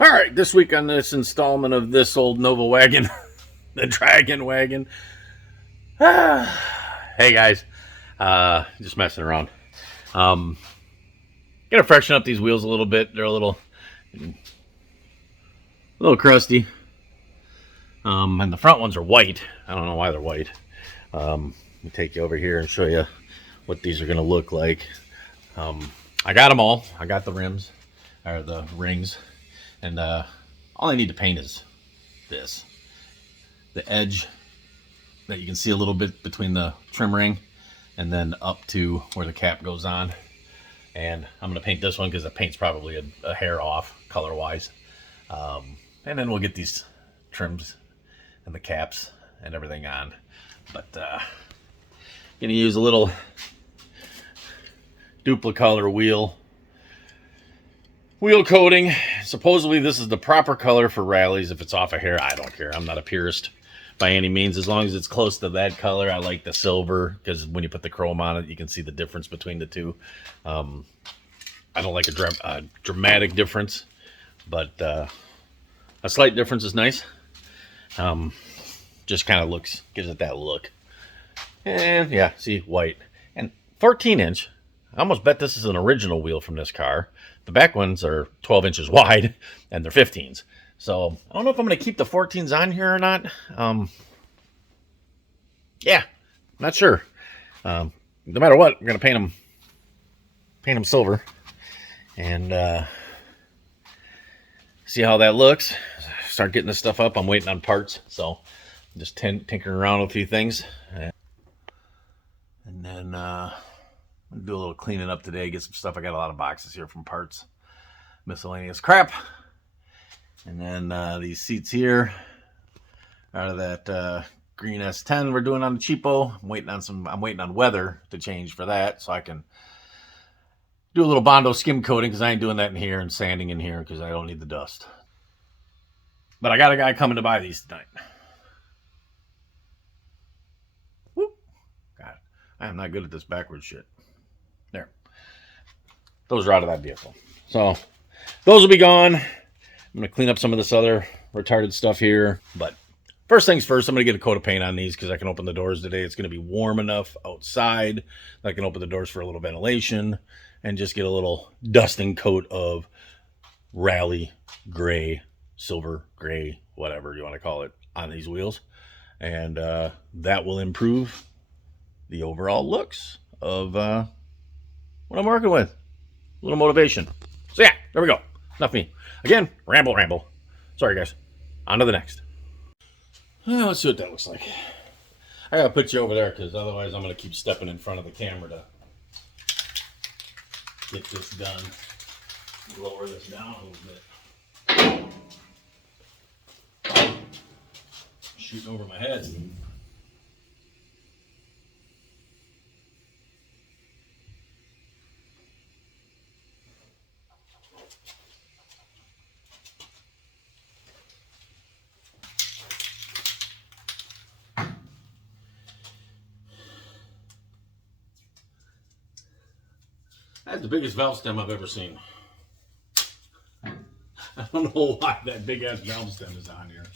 All right, this week on this installment of this old Nova Wagon, the Dragon Wagon. Hey guys, just messing around. Gonna freshen up these wheels a little bit. They're a little crusty. And the front ones are white. I don't know why they're white. Let me take you over here and show you what these are gonna look like. I got them all. I got the rims, or the rings. And all I need to paint is this. The edge that you can see a little bit between the trim ring and then up to where the cap goes on. And I'm going to paint this one because the paint's probably a hair off color-wise. And then we'll get these trims and the caps and everything on. But going to use a little duplicolor wheel coating. Supposedly this is the proper color for rallies. If it's off a hair, I don't care. I'm not a purist by any means. As long as it's close to that color. I like the silver because when you put the chrome on it, you can see the difference between the two. I don't like a dramatic difference, but a slight difference is nice. Just kind of gives it that look. And yeah, see, white. And 14-inch. I almost bet this is an original wheel from this car. The back ones are 12 inches wide, and they're 15s. So I don't know if I'm going to keep the 14s on here or not. Yeah, not sure. No matter what, we're going to paint them silver, and see how that looks. Start getting this stuff up. I'm waiting on parts, so I'm just tinkering around with a few things, and then I'm gonna do a little cleaning up today, get some stuff. I got a lot of boxes here from parts, miscellaneous crap. And then these seats here out of that green S10 we're doing on the cheapo. I'm waiting on weather to change for that, so I can do a little Bondo skim coating because I ain't doing that in here and sanding in here because I don't need the dust. But I got a guy coming to buy these tonight. Whoop. God, I am not good at this backwards shit. There. Those are out of that vehicle. So those will be gone. I'm going to clean up some of this other retarded stuff here. But first things first, I'm going to get a coat of paint on these because I can open the doors today. It's going to be warm enough outside that I can open the doors for a little ventilation and just get a little dusting coat of Rally gray, silver gray, whatever you want to call it, on these wheels. And that will improve the overall looks of what I'm working with. A little motivation. So yeah, there we go. Enough me. Again, ramble. Sorry guys. On to the next. Let's see what that looks like. I gotta put you over there because otherwise I'm gonna keep stepping in front of the camera to get this done. Lower this down a little bit. Shooting over my head. That's the biggest valve stem I've ever seen. I don't know why that big ass valve stem is on here.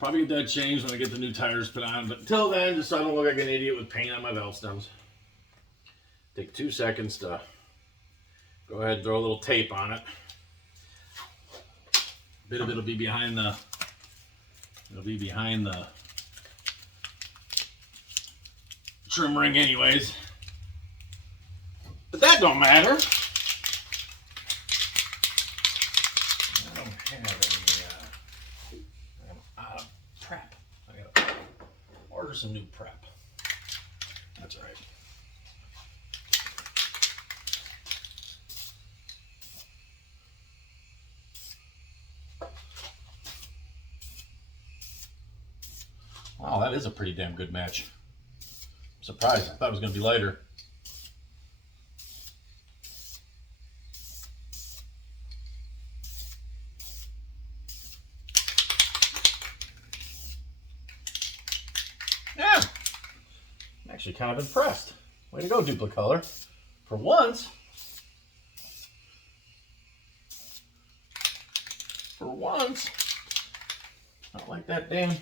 Probably get that changed when I get the new tires put on, but until then, just so I don't look like an idiot with paint on my valve stems. Take 2 seconds to go ahead and throw a little tape on it. A bit of it'll be behind the trim ring anyways. But that don't matter. I don't have any I'm out of prep. I gotta order some new prep. That's all right. Wow, that is a pretty damn good match. I'm surprised. I thought it was going to be lighter. Yeah, I'm actually kind of impressed. Way to go, Duplicolor. For once, once. Not like that damn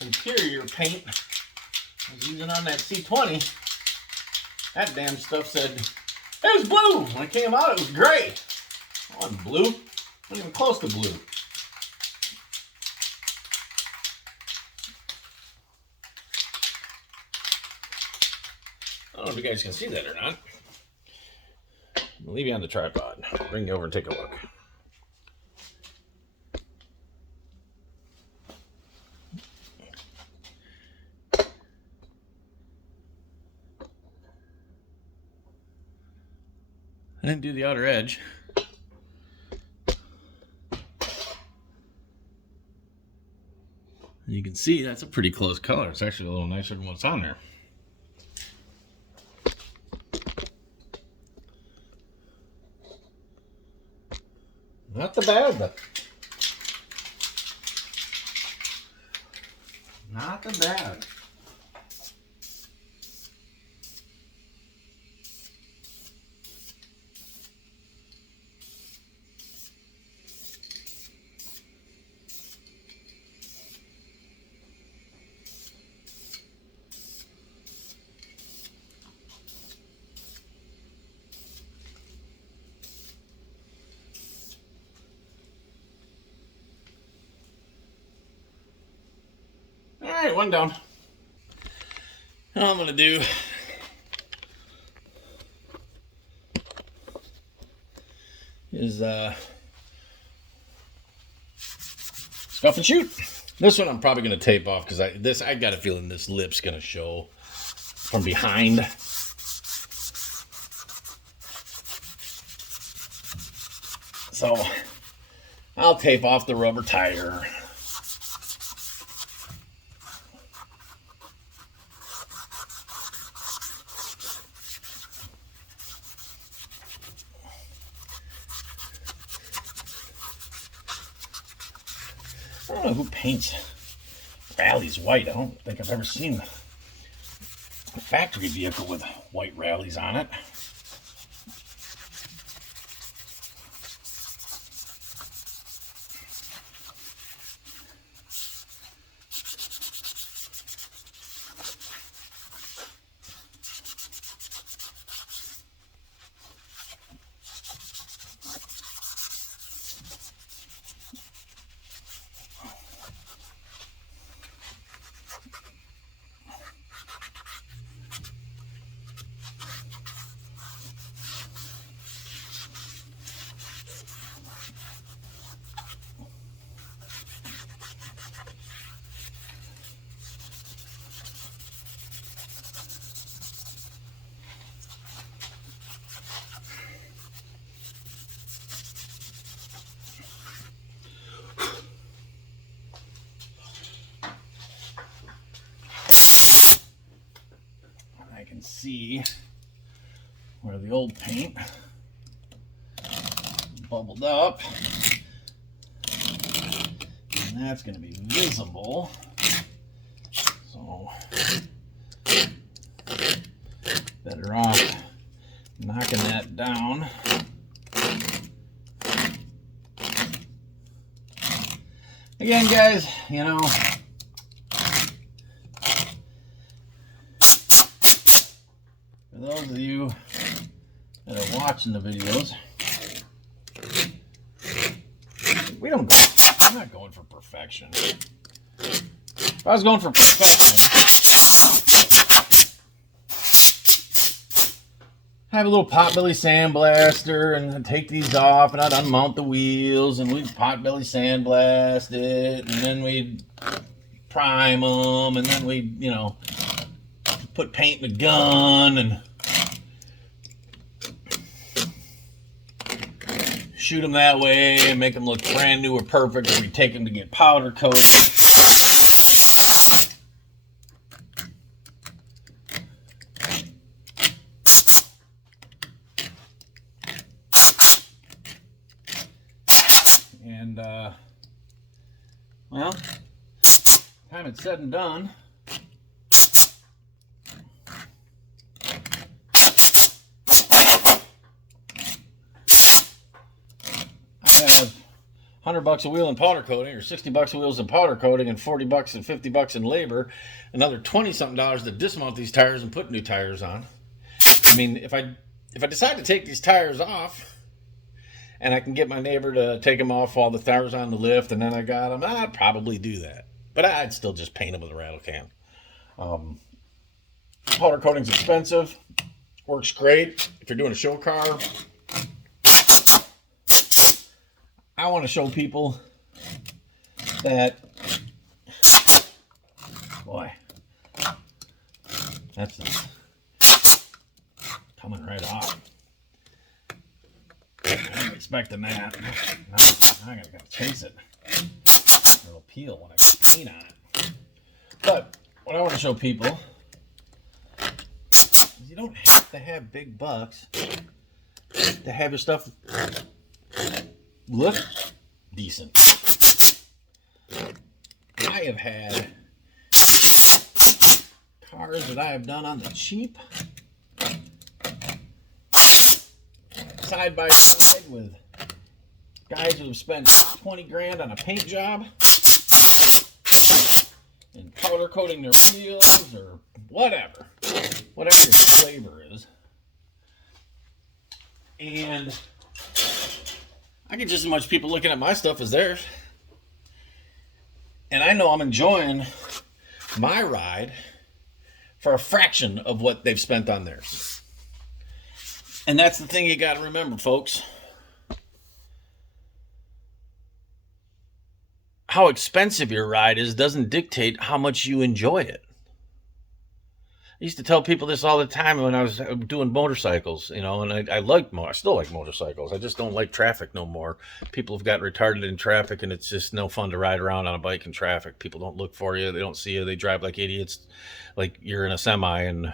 interior paint I was using on that C20. That damn stuff said it was blue. When it came out, it was gray. It wasn't blue. It wasn't even close to blue. I don't know if you guys can see that or not. I'll leave you on the tripod. Bring you over and take a look. I didn't do the outer edge. You can see that's a pretty close color. It's actually a little nicer than what's on there. Not the bad, but not the bad. All right, one down. All I'm gonna do is scuff and shoot. This one I'm probably gonna tape off because I got a feeling this lip's gonna show from behind. So I'll tape off the rubber tire. I don't know who paints rallies white. I don't think I've ever seen a factory vehicle with white rallies on it. I can see where the old paint bubbled up, and that's going to be visible. So better off knocking that down. Again, guys, you know, for those of you that are watching the videos, I'm not going for perfection. If I was going for perfection, have a little potbelly sandblaster and then take these off, and I'd unmount the wheels and we'd potbelly sandblast it, and then we'd prime them, and then we'd, you know, put paint in the gun and shoot them that way and make them look brand new or perfect, or we take them to get powder coated. And well, time it's said and done, $100 a wheel in powder coating, or $60 a wheels in powder coating, and $40 and $50 in labor, another $20-something to dismount these tires and put new tires on. I mean, if I decide to take these tires off, and I can get my neighbor to take them off while the tires on the lift, and then I got them, I'd probably do that. But I'd still just paint them with a rattle can. Powder coating's expensive. Works great if you're doing a show car. I want to show people that, boy, that's coming right off. I wasn't expecting that. Now I gotta chase it. It'll peel when I get paint on it. But what I want to show people is you don't have to have big bucks to have your stuff look decent. I have had cars that I have done on the cheap, side by side with guys who have spent 20 grand on a paint job and powder coating their wheels or whatever your flavor is. And I get just as much people looking at my stuff as theirs. And I know I'm enjoying my ride for a fraction of what they've spent on theirs. And that's the thing you got to remember, folks. How expensive your ride is doesn't dictate how much you enjoy it. I used to tell people this all the time when I was doing motorcycles, and I still like motorcycles. I just don't like traffic no more. People have gotten retarded in traffic, and it's just no fun to ride around on a bike in traffic. People don't look for you. They don't see you. They drive like idiots, like you're in a semi and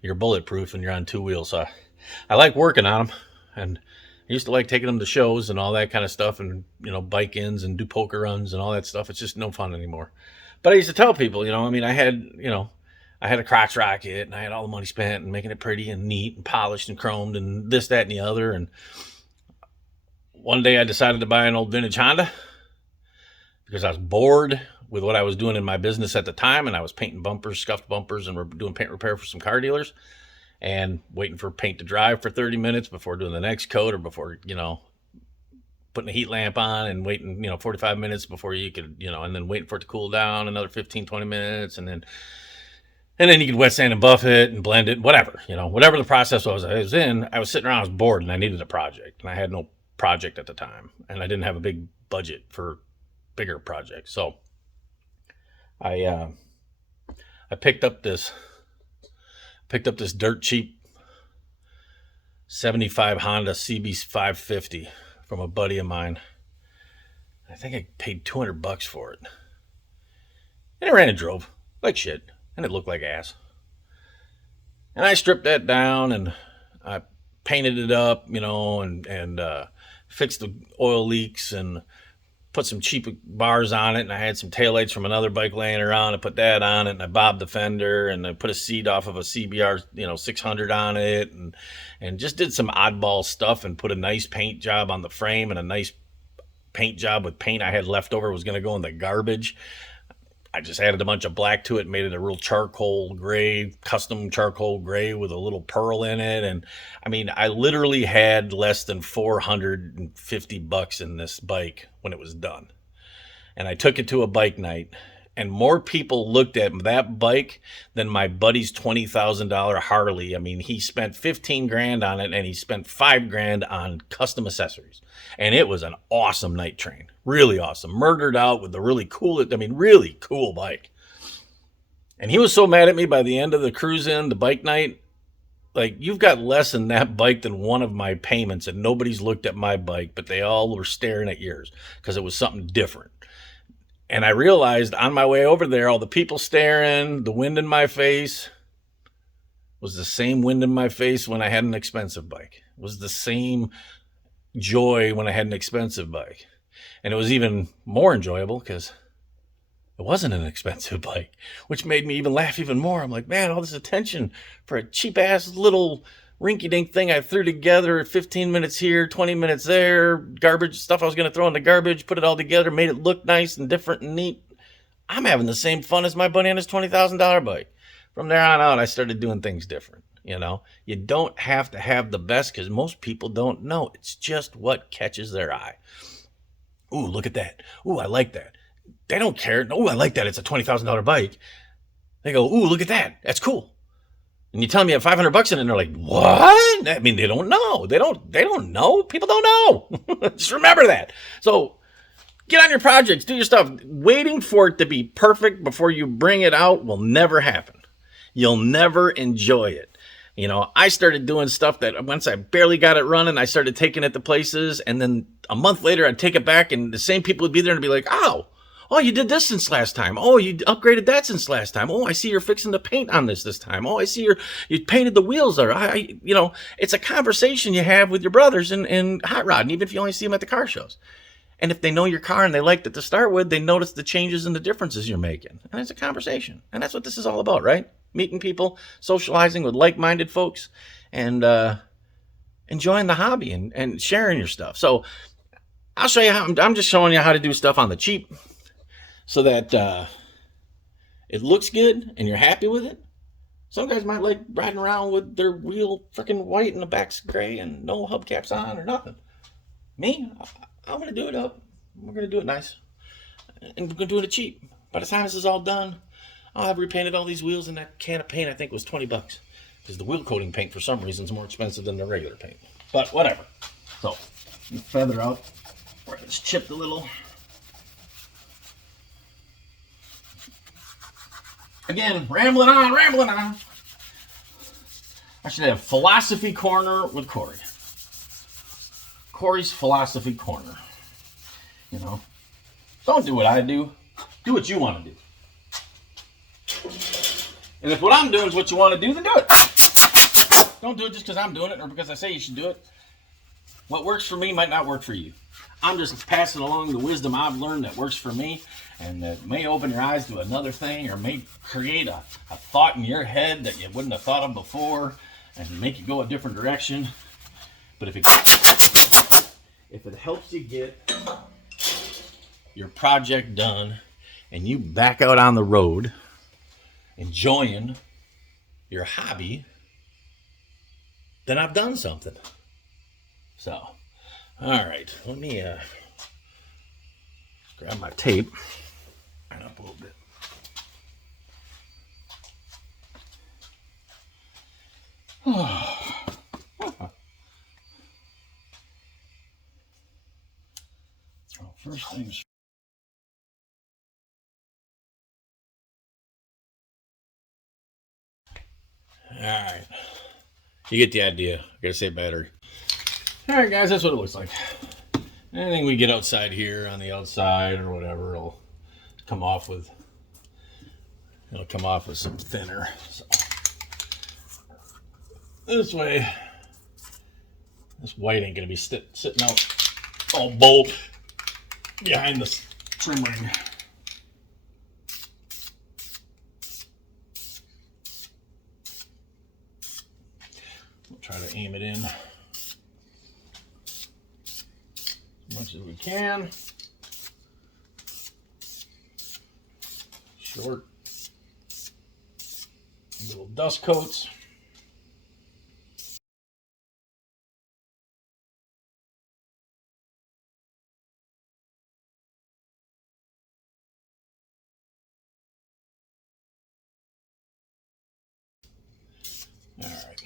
you're bulletproof and you're on two wheels. So I like working on them, and I used to like taking them to shows and all that kind of stuff, and bike-ins and do poker runs and all that stuff. It's just no fun anymore. But I used to tell people, I had a crotch rocket, and I had all the money spent and making it pretty and neat and polished and chromed and this, that, and the other. And one day I decided to buy an old vintage Honda because I was bored with what I was doing in my business at the time, and I was painting bumpers, scuffed bumpers, and we're doing paint repair for some car dealers and waiting for paint to dry for 30 minutes before doing the next coat, or before, putting a heat lamp on and waiting, 45 minutes before you could, and then waiting for it to cool down another 15, 20 minutes. And then you could wet sand and buff it and blend it, whatever the process was I was in. I was sitting around, I was bored, and I needed a project, and I had no project at the time, and I didn't have a big budget for bigger projects. So I picked up this dirt cheap 75 Honda CB550 from a buddy of mine. I think I paid $200 for it, and I ran and drove like shit. And it looked like ass. And I stripped that down, and I painted it up, and fixed the oil leaks and put some cheap bars on it. And I had some taillights from another bike laying around. I put that on it, and I bobbed the fender, and I put a seat off of a CBR, 600 on it, and just did some oddball stuff and put a nice paint job on the frame and a nice paint job with paint I had left over. It was going to go in the garbage. I just added a bunch of black to it, made it a real charcoal gray, custom charcoal gray with a little pearl in it. And I mean, I literally had less than $450 in this bike when it was done. And I took it to a bike night, and more people looked at that bike than my buddy's $20,000 Harley. I mean, he spent 15 grand on it, and he spent 5 grand on custom accessories. And it was an awesome night train. Really awesome. Murdered out with the really cool bike. And he was so mad at me by the end of the cruise in, the bike night. Like, you've got less in that bike than one of my payments, and nobody's looked at my bike, but they all were staring at yours because it was something different. And I realized on my way over there, all the people staring, the wind in my face was the same wind in my face when I had an expensive bike. It was the same joy when I had an expensive bike. And it was even more enjoyable because it wasn't an expensive bike, which made me even laugh even more. I'm like, man, all this attention for a cheap ass little rinky-dink thing I threw together, 15 minutes here, 20 minutes there, garbage stuff I was going to throw in the garbage, put it all together, made it look nice and different and neat. I'm having the same fun as my buddy on his $20,000 bike. From there on out, I started doing things different. You know, you don't have to have the best because most people don't know. It's just what catches their eye. Ooh, look at that. Ooh, I like that. They don't care. Ooh, I like that. It's a $20,000 bike. They go, ooh, look at that. That's cool. And you tell them you have $500 in it, and they're like, what? I mean, they don't know. They don't know. People don't know. Just remember that. So get on your projects, do your stuff. Waiting for it to be perfect before you bring it out will never happen. You'll never enjoy it. You know, I started doing stuff that once I barely got it running, I started taking it to places, and then a month later I'd take it back and the same people would be there and be like, oh, you did this since last time. Oh, you upgraded that since last time. Oh, I see you're fixing the paint on this time. Oh, I see you painted the wheels there. You know, it's a conversation you have with your brothers in hot rod, and even if you only see them at the car shows. And if they know your car and they liked it to start with, they notice the changes and the differences you're making. And it's a conversation. And that's what this is all about, right? Meeting people, socializing with like-minded folks, and enjoying the hobby and sharing your stuff. So I'll show you how. I'm just showing you how to do stuff on the cheap so that it looks good and you're happy with it. Some guys might like riding around with their wheel freaking white and the back's gray and no hubcaps on or nothing. Me, I'm going to do it up. We're going to do it nice. And we're going to do it cheap. By the time this is all done, I'll have repainted all these wheels, and that can of paint I think was $20. Because the wheel coating paint for some reason is more expensive than the regular paint. But whatever. So, feather out where it's chipped a little. Again, rambling on. I should have Philosophy Corner with Corey. Corey's Philosophy Corner. You know, don't do what I do. Do what you want to do. And if what I'm doing is what you want to do, then do it. Don't do it just because I'm doing it or because I say you should do it. What works for me might not work for you. I'm just passing along the wisdom I've learned that works for me, and that may open your eyes to another thing or may create a thought in your head that you wouldn't have thought of before and make you go a different direction. But if it helps you get your project done and you back out on the road enjoying your hobby, then I've done something. So, all right, let me grab my tape, turn up a little bit. First things. All right, you get the idea. I gotta say battery. All right, guys, that's what it looks like. Anything we get outside here on the outside or whatever, it'll come off with some thinner. So this way, this white ain't gonna be sitting out all bolt behind the trim ring. We'll try to aim it in as much as we can. Short little dust coats. All right,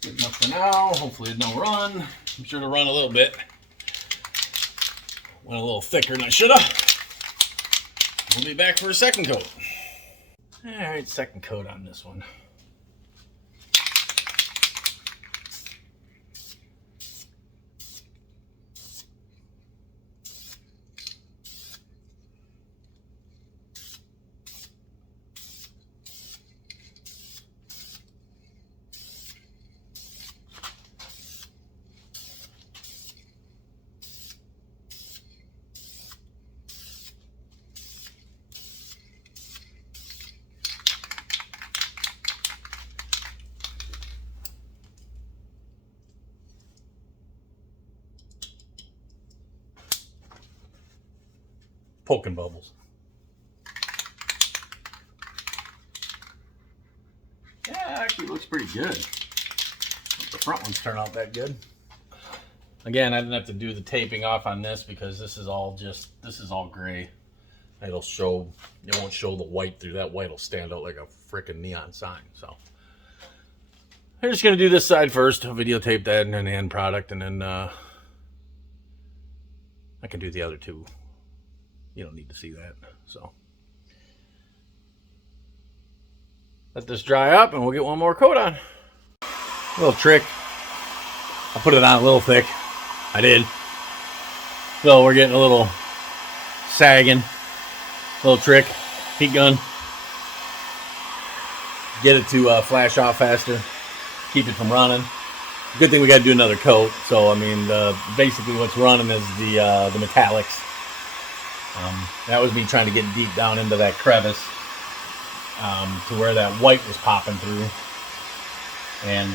good enough for now. Hopefully it don't run. I'm sure to run a little bit. Went a little thicker than I should have. We'll be back for a second coat. All right, second coat on this one. poking bubbles. Yeah, actually looks pretty good. The front ones turn out that good. Again, I didn't have to do the taping off on this because this is all gray. It'll show, it won't show the white through. That white will stand out like a freaking neon sign. So I'm just gonna do this side first, videotape that, and then the end product, and then I can do the other two. You don't need to see that. So let this dry up and we'll get one more coat on. Little trick. I put it on a little thick. I did. So we're getting a little sagging. Little trick. Heat gun. Get it to flash off faster. Keep it from running. Good thing we got to do another coat. So I mean, basically what's running is the metallics. That was me trying to get deep down into that crevice to where that white was popping through. And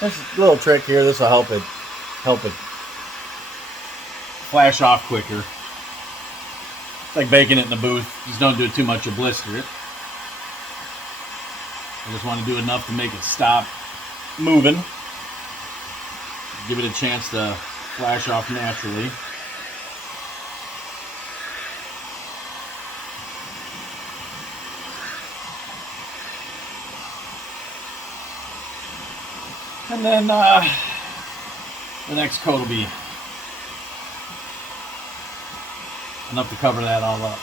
this little trick here, this will help it flash off quicker. It's like baking it in the booth. Just don't do it too much, you'll blister it. I just want to do enough to make it stop moving. Give it a chance to flash off naturally. And then the next coat will be enough to cover that all up.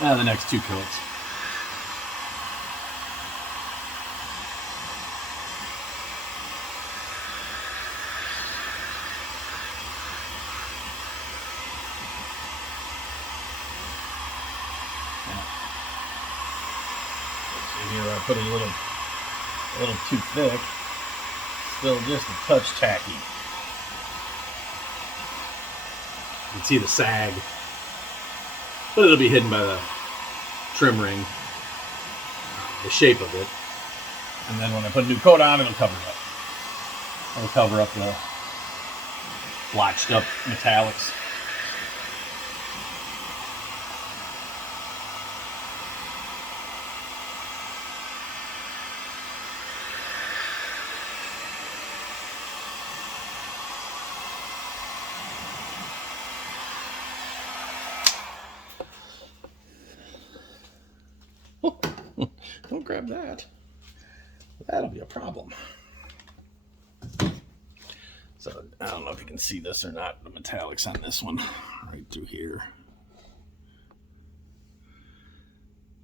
And the next two coats. Here I put it a little too thick. Still just a touch tacky. You can see the sag, but it'll be hidden by the trim ring, the shape of it. And then when I put a new coat on, it'll cover it up. It'll cover up the blotched up metallics. Don't grab that. That'll be a problem. So I don't know if you can see this or not, the metallics on this one right through here.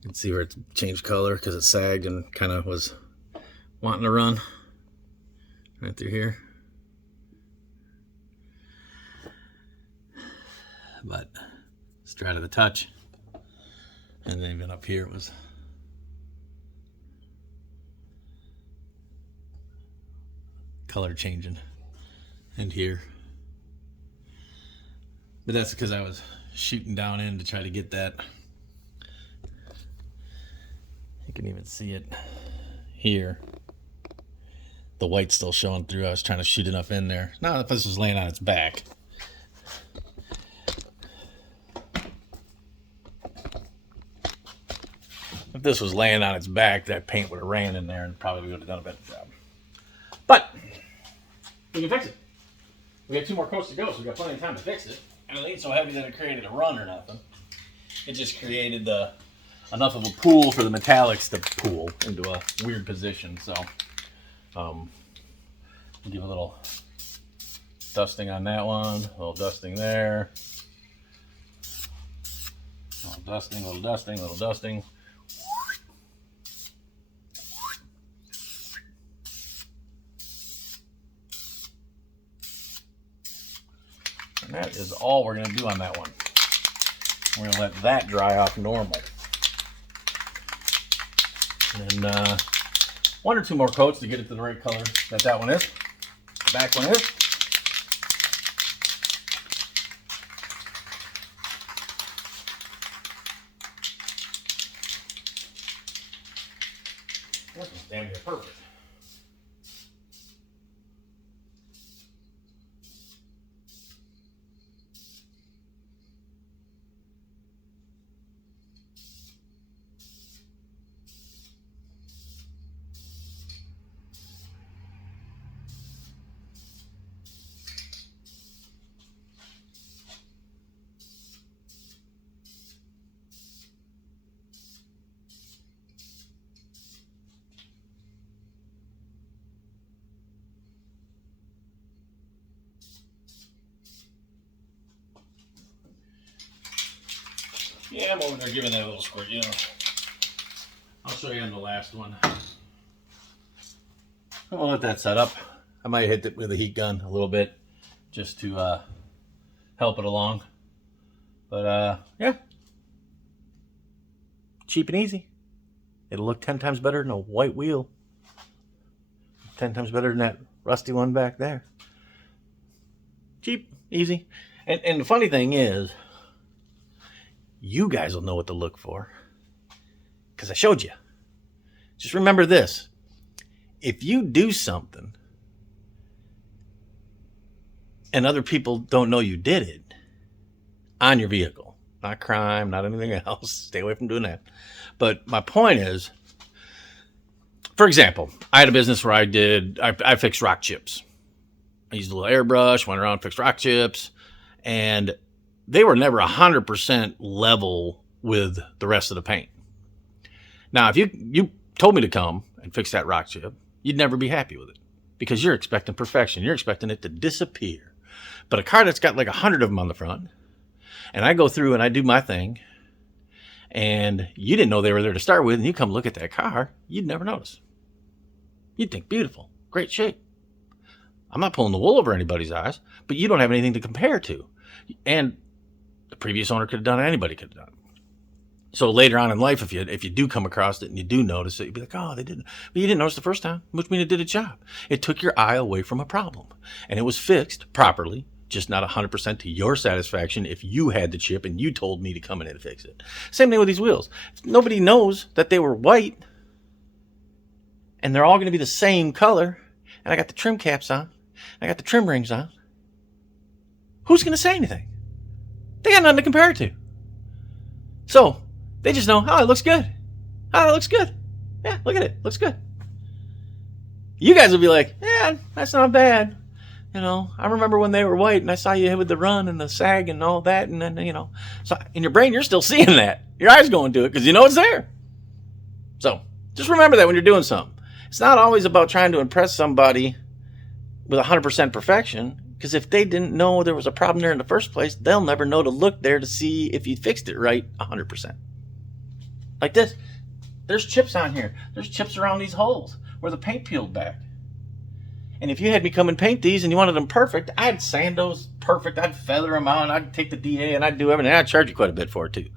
You can see where it's changed color because it sagged and kind of was wanting to run right through here. But it's dry to the touch. And then even up here it was color changing, and here. But that's because I was shooting down in to try to get that. You can even see it here. The white's still showing through. I was trying to shoot enough in there. Now if this was laying on its back. If this was laying on its back, that paint would have ran in there and probably would have done a better job. But we can fix it. We got 2 more coats to go, so we got plenty of time to fix it. And it ain't so heavy that it created a run or nothing. It just created enough of a pool for the metallics to pool into a weird position. So give a little dusting on that one, a little dusting there. A little dusting, little dusting, little dusting. And that is all we're going to do on that one. We're going to let that dry off normal. And 1 or 2 more coats to get it to the right color that one is. The back one is. This is damn near perfect. Yeah, I'm over there giving that a little squirt, you know. I'll show you on the last one. I'll let that set up. I might hit it with a heat gun a little bit just to help it along. But yeah, cheap and easy. It'll look 10 times better than a white wheel. 10 times better than that rusty one back there. Cheap, easy. And the funny thing is, you guys will know what to look for because I showed you. Just remember this. If you do something and other people don't know you did it on your vehicle, not crime, not anything else, stay away from doing that. But my point is, for example, I had a business where I fixed rock chips. I used a little airbrush, went around, fixed rock chips, and they were never 100% level with the rest of the paint. Now, if you told me to come and fix that rock chip, you'd never be happy with it because you're expecting perfection. You're expecting it to disappear. But a car that's got like 100 of them on the front, and I go through and I do my thing, and you didn't know they were there to start with, and you come look at that car, you'd never notice. You'd think, beautiful, great shape. I'm not pulling the wool over anybody's eyes, but you don't have anything to compare to. And the previous owner could have done it, anybody could have done it. So later on in life, if you do come across it and you do notice it, you'd be like, oh, they didn't. But you didn't notice the first time, which means it did a job. It took your eye away from a problem. And it was fixed properly, just not 100% to your satisfaction if you had the chip and you told me to come in and fix it. Same thing with these wheels. Nobody knows that they were white and they're all going to be the same color. And I got the trim caps on. I got the trim rings on. Who's going to say anything? They got nothing to compare it to. So they just know, oh, it looks good. Oh, it looks good. Yeah, look at it. Looks good. You guys will be like, yeah, that's not bad. You know, I remember when they were white and I saw you with the run and the sag and all that. And then, you know, so in your brain, you're still seeing that. Your eyes going to it because you know it's there. So just remember that when you're doing something. It's not always about trying to impress somebody with 100% perfection. Because if they didn't know there was a problem there in the first place, they'll never know to look there to see if you fixed it right 100%. Like this. There's chips on here. There's chips around these holes where the paint peeled back. And if you had me come and paint these and you wanted them perfect, I'd sand those perfect. I'd feather them out. I'd take the DA and I'd do everything. I'd charge you quite a bit for it too.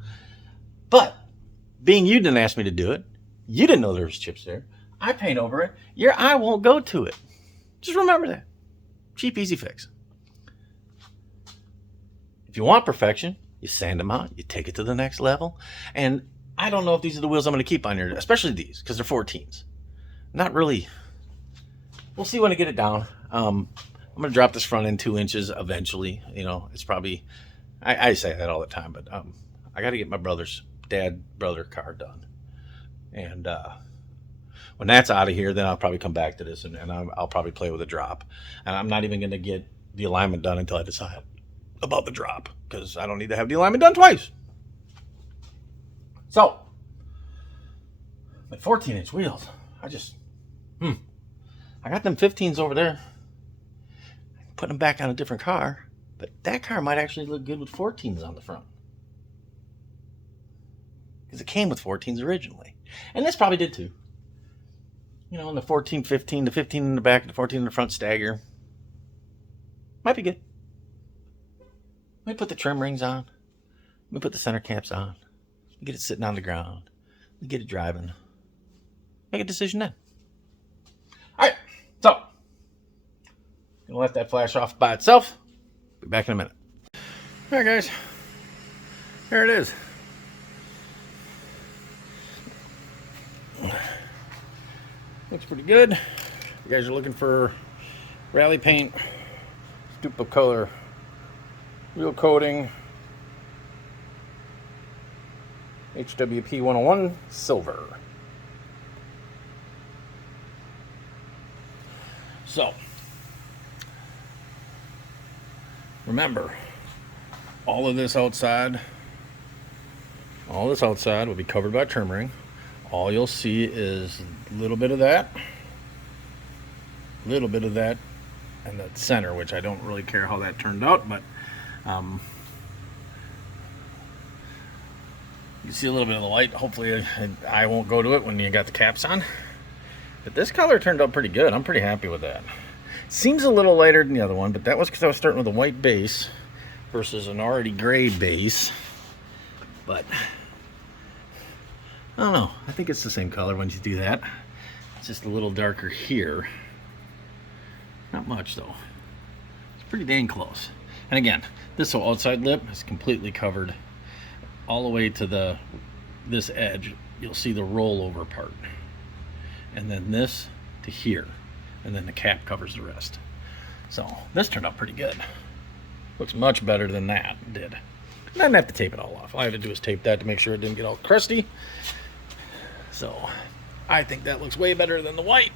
But being you didn't ask me to do it, you didn't know there was chips there. I paint over it. Your eye won't go to it. Just remember that. Cheap, easy fix. If you want perfection, you sand them out, you take it to the next level. And I don't know if these are the wheels I'm going to keep on here, especially these, because they're 14s. Not really. We'll see when I get it down. I'm going to drop this front end 2 inches eventually. You know, it's probably, I say that all the time, but I got to get my brother car done. And when that's out of here, then I'll probably come back to this and I'll probably play with a drop. And I'm not even going to get the alignment done until I decide about the drop, because I don't need to have the alignment done twice. So, like 14-inch wheels, I got them 15s over there. Putting them back on a different car, but that car might actually look good with 14s on the front, because it came with 14s originally, and this probably did too. You know, in the 14, 15, the 15 in the back, and the 14 in the front stagger. Might be good. Let me put the trim rings on. Let me put the center caps on. Let me get it sitting on the ground. Let me get it driving. Make a decision then. All right, so gonna let that flash off by itself. Be back in a minute. All right, guys. There it is. Looks pretty good. You guys are looking for rally paint, stupid color, wheel coating, HWP 101 silver. So, remember, all this outside will be covered by trim ring. All you'll see is a little bit of that, and the center, which I don't really care how that turned out, but You can see a little bit of the light. Hopefully I won't go to it when you got the caps on. But this color turned out pretty good. I'm pretty happy with that. Seems a little lighter than the other one, but that was because I was starting with a white base versus an already gray base. But I don't know. I think it's the same color when you do that. It's just a little darker here. Not much though. It's pretty dang close. And again, this whole outside lip is completely covered all the way to this edge. You'll see the rollover part. And then this to here. And then the cap covers the rest. So this turned out pretty good. Looks much better than that did. And I didn't have to tape it all off. All I had to do was tape that to make sure it didn't get all crusty. So I think that looks way better than the white.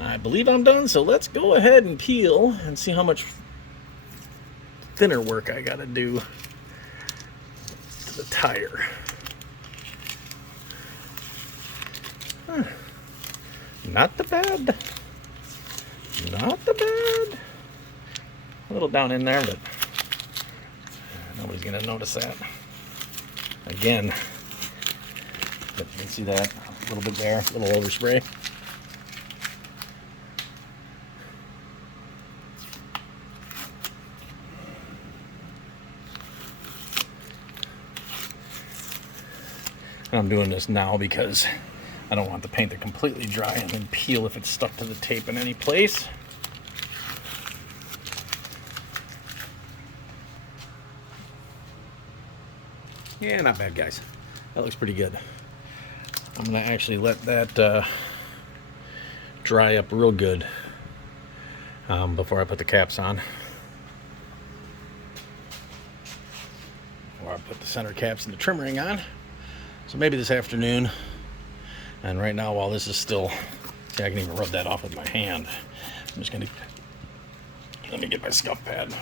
I believe I'm done, so let's go ahead and peel and see how much thinner work I gotta do to the tire. Not the bad. Not the bad. A little down in there, but nobody's gonna notice that. Again, but you can see that a little bit there, a little overspray. And I'm doing this now because I don't want the paint to completely dry and then peel if it's stuck to the tape in any place. Yeah, not bad, guys. That looks pretty good. I'm gonna actually let that dry up real good before I put the caps on. Before I put the center caps and the trim ring on. So maybe this afternoon. And right now, while this is still, see, I can even rub that off with my hand. I'm just gonna, let me get my scuff pad.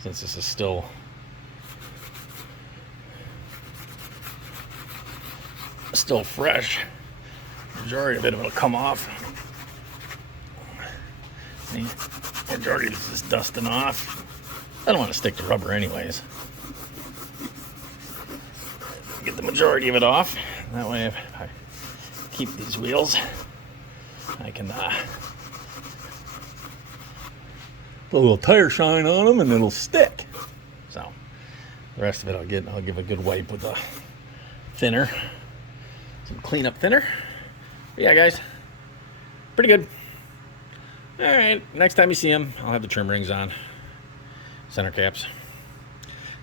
Since this is still fresh, majority of it will come off. The majority of it is just dusting off. I don't want to stick to rubber anyways. Get the majority of it off. That way if I keep these wheels, I can put a little tire shine on them and it'll stick. So the rest of it I'll give a good wipe with the thinner. Some cleanup thinner. But yeah, guys, pretty good. All right, next time you see them, I'll have the trim rings on. Center caps.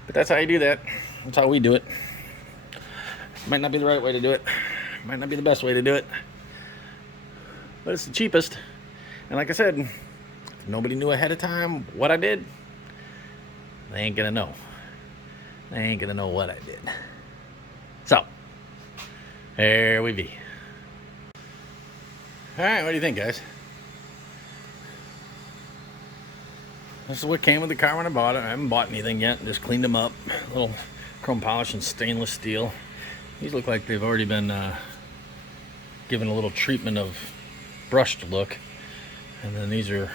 But that's how you do that. That's how we do it. Might not be the right way to do it. Might not be the best way to do it. But it's the cheapest. And like I said, if nobody knew ahead of time what I did, they ain't gonna know. They ain't gonna know what I did. So, there we be. Alright, what do you think, guys? This is what came with the car when I bought it. I haven't bought anything yet. Just cleaned them up. A little chrome polish and stainless steel. These look like they've already been given a little treatment of brushed look. And then these are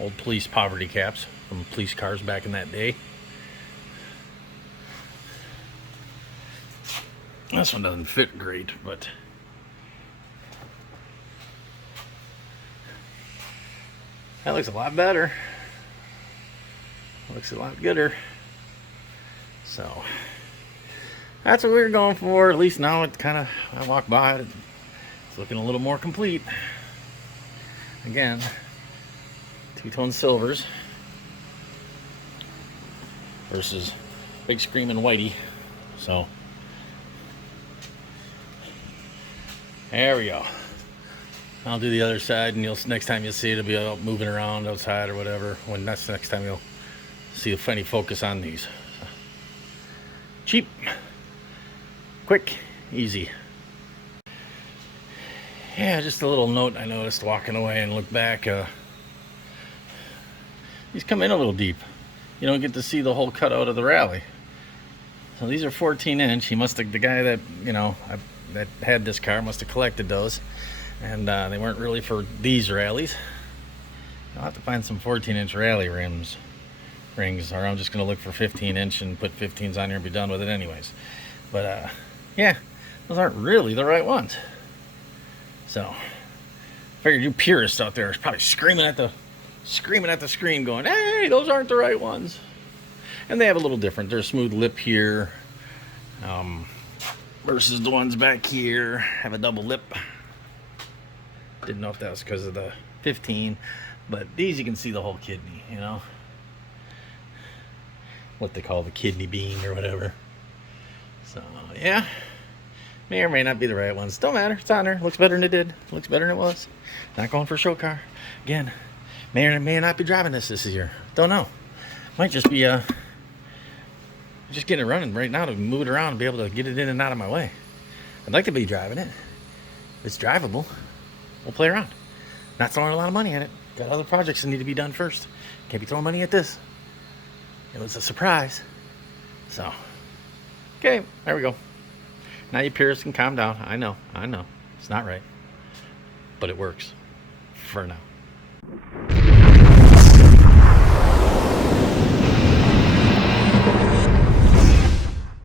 old police poverty caps from police cars back in that day. This one doesn't fit great, but that looks a lot better. Looks a lot gooder. So that's what we were going for. At least now it's kind of, I walk by it, it's looking a little more complete. Again, two-tone silvers versus big screaming whitey. So there we go. I'll do the other side, and next time you'll see it, it'll be out moving around outside or whatever. When that's the next time you'll see if any focus on these. Cheap, quick, easy. Yeah, just a little note I noticed walking away and look back. These come in a little deep. You don't get to see the whole cutout of the Rally. So these are 14-inch. He must have, the guy that, you know, that had this car must have collected those. And they weren't really for these rallies. I'll have to find some 14-inch Rally Rims rings, or I'm just going to look for 15-inch and put 15s on here and be done with it anyways. But, yeah, those aren't really the right ones. So, figured you purists out there is probably screaming at the screen going, hey, those aren't the right ones. And they have a little different. There's a smooth lip here versus the ones back here have a double lip. Didn't know if that was because of the 15, but these you can see the whole kidney, you know, what they call the kidney bean or whatever. So yeah, may or may not be the right ones. Don't matter. It's on there. Looks better than it did. Looks better than it was. Not going for a show car again. May or may not be driving this year. Don't know. Might just be just getting it running right now to move it around and be able to get it in and out of my way. I'd like to be driving it. If it's drivable, we'll play around. Not throwing a lot of money at it. Got other projects that need to be done first. Can't be throwing money at this. It was a surprise. So, okay, there we go. Now you purists can calm down. I know. It's not right. But it works. For now.